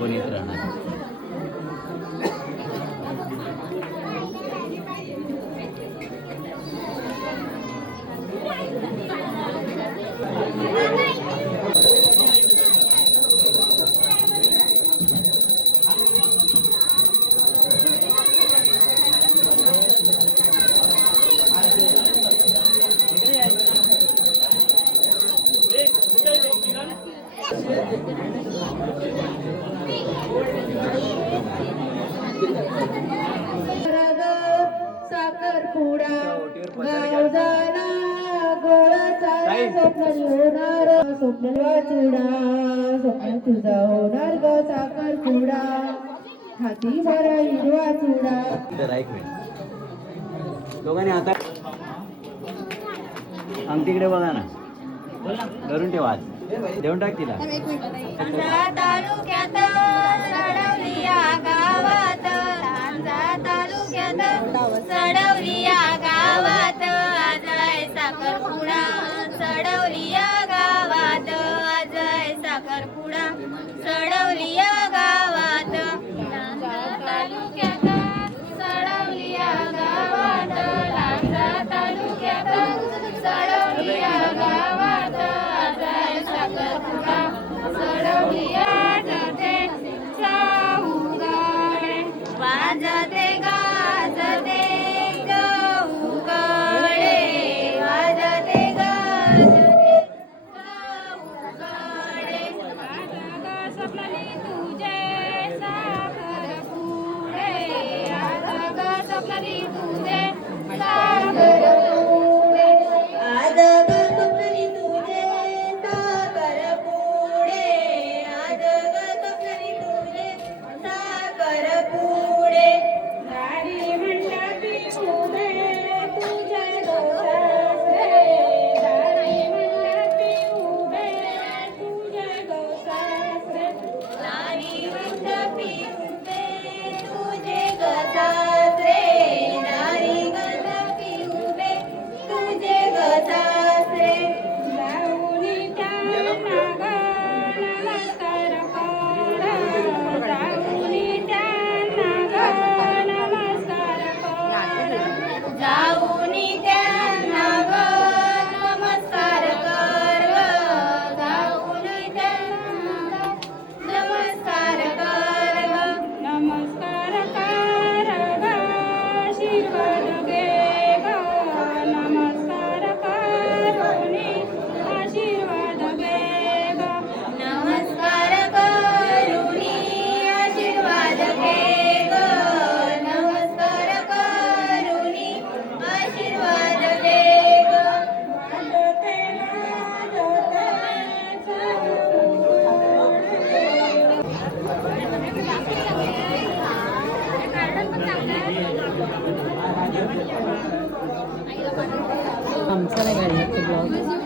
आठवण येत राहणार. साखरपुडा गाव झाला गोळाचा स्वप्न होणार स्वप्न वाचुडा स्वप्न तुझा होणार ग साखरपुडा हाती भरा हिरवा चुडा. एक मिनिट दोघांनी आता आमटीकडे बघा ना धरून ठेवा देऊन टाक तिला. तालुक्यात सडवली या गावात तालुक्यात सडवली या गावात आज आहे साखरपुडा सडवली या गावात आज आहे साखरपुडा सडवली या गावात तालुक्यात सडवली या गावात लांजा तालुक्यात सडवली या गावात आज आहे साखरपुडा सडवली वाजते चौघडे वाजते गाजते चौघडे वाजते गाजते चौघडे आज स्वप्नाली तुझे साखरपुडे आज स्वप्नाली तुझे साखरपुडे आज स्वप्नाली तुझे साखरपुडे आज स्वप्नाली तुझे साखरपुडे दारी मंडपी उभे तुझे गौसासरे दारी मंडपी उभे तुझे गौसासरे दारी मंडपी उभे तुझे गौसासरे दारी मंडपी उभे तुझे गौसासरे जाऊनी त्यांना ग नमस्कार कर जाऊनी त्यांना ग नमस्कार कर जाऊनी त्यांना ग नमस्कार कर जाऊनी त्यांना नमस्कार कर नमस्कार कर ग आशीर्वाद घे ग नमस्कार करुणी आशीर्वाद घे ग नमस्कार करुणी आशीर्वाद घे ग नमस्कार करुणी आशीर्वाद घे ग वाजते आमचा नाही गाडी ब्लॉग